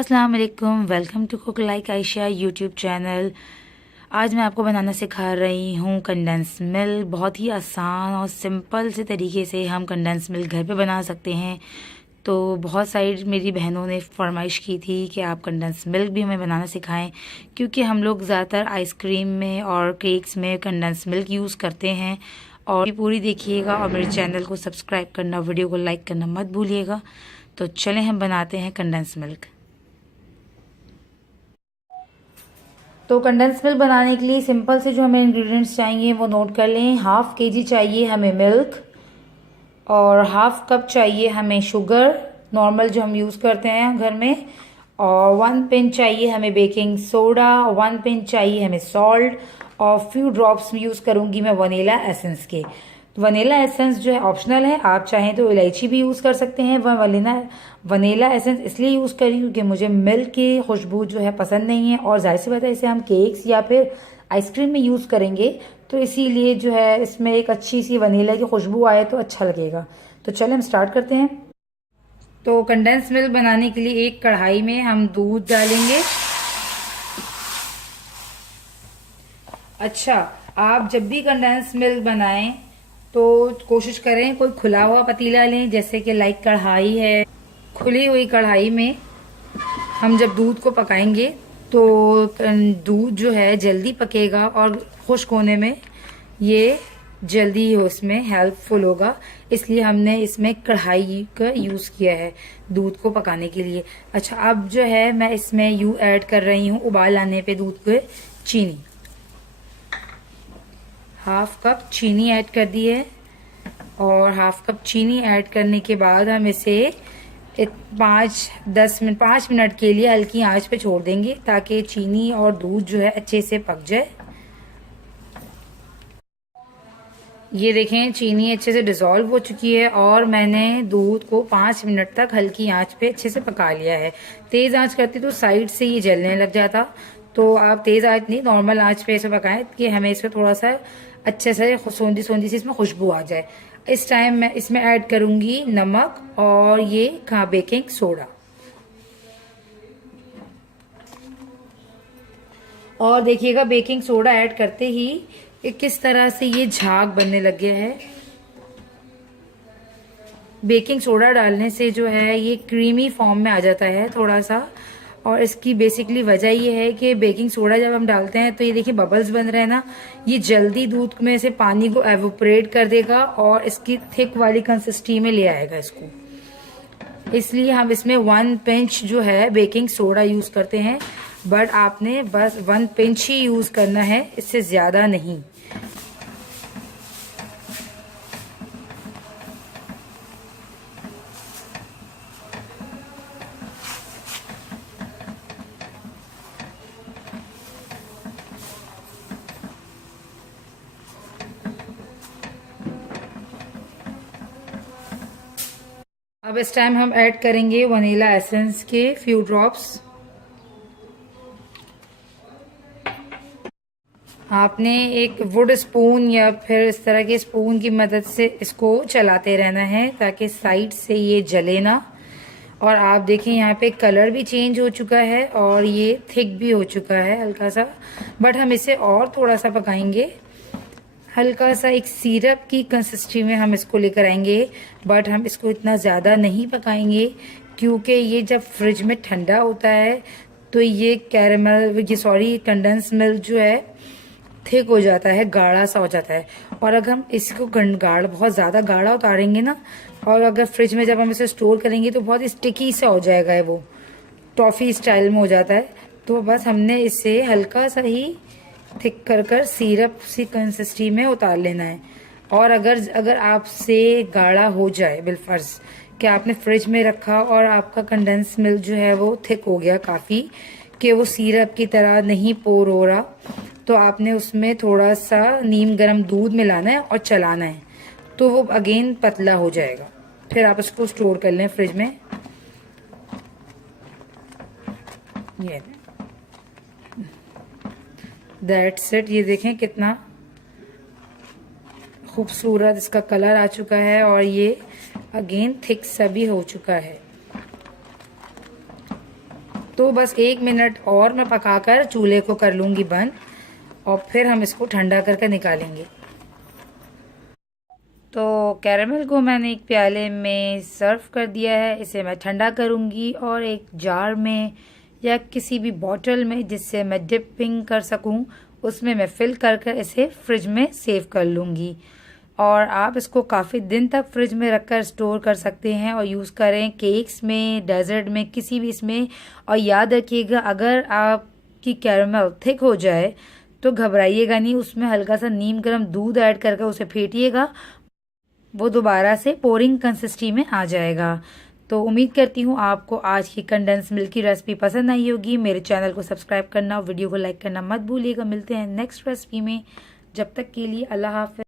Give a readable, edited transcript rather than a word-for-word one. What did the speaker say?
अस्सलाम वालेकुम, welcome to Cook Like Ayesha YouTube channel. आज मैं आपको बनाना सिखा रही हूँ कंडेंस मिल्क। बहुत ही आसान और सिंपल से तरीके से हम कंडेंस मिल्क घर पे बना सकते हैं। तो बहुत सारी मेरी बहनों ने फरमाइश की थी कि आप कंडेंस मिल्क भी हमें बनाना सिखाएं, क्योंकि हम लोग ज़्यादातर आइसक्रीम में और केक्स में कंडेंस मिल्क यूज़ करते हैं। और ये पूरी देखिएगा और मेरे चैनल को सब्सक्राइब करना, वीडियो को लाइक करना मत भूलिएगा। तो चलें हम बनाते हैं कंडेंस मिल्क। तो कंडेंस मिल्क बनाने के लिए सिंपल से जो हमें इंग्रेडिएंट्स चाहिए वो नोट कर लें। 1/2 kg चाहिए हमें मिल्क, और 1/2 कप चाहिए हमें शुगर नॉर्मल जो हम यूज़ करते हैं घर में, और 1 पिंच चाहिए हमें बेकिंग सोडा, 1 पिंच चाहिए हमें सॉल्ट, और फ्यू ड्रॉप्स यूज़ करूँगी मैं वनीला एसेंस के। वनीला एसेंस जो है ऑप्शनल है, आप चाहें तो इलायची भी यूज़ कर सकते हैं। वह वनीला एसेंस इसलिए यूज़ करी क्योंकि मुझे मिल्क की खुशबू जो है पसंद नहीं है, और जाहिर सी बात है इसे हम केक्स या फिर आइसक्रीम में यूज़ करेंगे, तो इसीलिए जो है इसमें एक अच्छी सी वनीला की खुशबू आए तो अच्छा लगेगा। तो चलें हम स्टार्ट करते हैं। तो कंडेंस मिल्क बनाने के लिए एक कढ़ाई में हम दूध डालेंगे। अच्छा, आप जब भी कंडेंस मिल्क बनाएं तो कोशिश करें कोई खुला हुआ पतीला लें, जैसे कि लाइक कढ़ाई है। खुली हुई कढ़ाई में हम जब दूध को पकाएंगे तो दूध जो है जल्दी पकेगा और खुश्क होने में ये जल्दी उसमें हेल्पफुल होगा, इसलिए हमने इसमें कढ़ाई का यूज़ किया है दूध को पकाने के लिए। अच्छा, अब जो है मैं इसमें ऐड कर रही हूँ उबाल आने पे दूध को चीनी। 1/2 कप चीनी ऐड कर दी है, और 1/2 कप चीनी ऐड करने के बाद हम इसे 5 मिनट के लिए हल्की आंच पे छोड़ देंगे, ताकि चीनी और दूध जो है अच्छे से पक जाए। ये देखें, चीनी अच्छे से डिज़ोल्व हो चुकी है और मैंने दूध को 5 मिनट तक हल्की आंच पे अच्छे से पका लिया है। तेज़ आंच करती तो साइड से ये जलने लग जाता, तो आप तेज़ आंच नहीं, नॉर्मल आंच पे इसे पकाएं कि हमें इसमें थोड़ा सा अच्छे से सोंधी सोंधी सी इसमें खुशबू आ जाए। इस टाइम मैं इसमें ऐड करूंगी नमक और ये बेकिंग सोडा। और देखिएगा बेकिंग सोडा ऐड करते ही किस तरह से ये झाग बनने लग गया है। बेकिंग सोडा डालने से जो है ये क्रीमी फॉर्म में आ जाता है थोड़ा सा, और इसकी बेसिकली वजह ये है कि बेकिंग सोडा जब हम डालते हैं तो ये देखिए बबल्स बन रहे हैं ना, ये जल्दी दूध में से पानी को एवोपरेट कर देगा और इसकी थिक वाली कंसिस्टेंसी में ले आएगा इसको। इसलिए हम इसमें 1 पिंच जो है बेकिंग सोडा यूज करते हैं, बट आपने बस 1 पिंच ही यूज करना है, इससे ज्यादा नहीं। अब इस टाइम हम ऐड करेंगे वनीला एसेंस के फ्यू ड्रॉप्स। आपने एक वुड स्पून या फिर इस तरह के स्पून की मदद से इसको चलाते रहना है ताकि साइड से ये जले ना। और आप देखें यहाँ पे कलर भी चेंज हो चुका है और ये थिक भी हो चुका है हल्का सा, बट हम इसे और थोड़ा सा पकाएंगे। हल्का सा एक सिरप की कंसिस्टेंसी में हम इसको लेकर आएंगे, बट हम इसको इतना ज़्यादा नहीं पकाएंगे क्योंकि ये जब फ्रिज में ठंडा होता है तो ये कंडेंस मिल्क जो है थिक हो जाता है, गाढ़ा सा हो जाता है। और अगर हम इसको बहुत ज़्यादा गाढ़ा उतारेंगे ना, और अगर फ्रिज में जब हम इसे स्टोर करेंगे तो बहुत स्टिकी सा हो जाएगा है, वो टॉफ़ी स्टाइल में हो जाता है। तो बस हमने इसे हल्का सा ही थिक कर सिरप सी कंसिस्टेंसी में उतार लेना है। और अगर आपसे गाढ़ा हो जाए, बिलफर्ज कि आपने फ्रिज में रखा और आपका कंडेंस मिल्क जो है वो थिक हो गया काफ़ी, कि वो सिरप की तरह नहीं पोर हो रहा, तो आपने उसमें थोड़ा सा नीम गर्म दूध मिलाना है और चलाना है, तो वो अगेन पतला हो जाएगा। फिर आप इसको स्टोर कर लें फ्रिज में। ये दैट्स इट। ये देखें कितना खूबसूरत इसका कलर आ चुका है और ये अगेन थिक सा भी हो चुका है। तो बस 1 मिनट और मैं पकाकर चूल्हे को कर लूँगी बंद और फिर हम इसको ठंडा करके निकालेंगे। तो कैरेमल को मैंने एक प्याले में सर्व कर दिया है। इसे मैं ठंडा करूँगी और एक जार में या किसी भी बॉटल में जिससे मैं डिपिंग कर सकूँ उसमें मैं फिल कर कर इसे फ्रिज में सेव कर लूँगी। और आप इसको काफ़ी दिन तक फ्रिज में रखकर स्टोर कर सकते हैं और यूज़ करें केक्स में, डेजर्ट में, किसी भी इसमें। और याद रखिएगा अगर आपकी कैरेमल थिक हो जाए तो घबराइएगा नहीं, उसमें हल्का सा नीम गर्म दूध ऐड करके उसे फेंटिएगा, वो दोबारा से पोरिंग कंसिस्टेंसी में आ जाएगा। तो उम्मीद करती हूँ आपको आज की कंडेंस मिल्क की रेसिपी पसंद आई होगी। मेरे चैनल को सब्सक्राइब करना और वीडियो को लाइक करना मत भूलिएगा। मिलते हैं नेक्स्ट रेसिपी में, जब तक के लिए अल्लाह हाफ़िज़।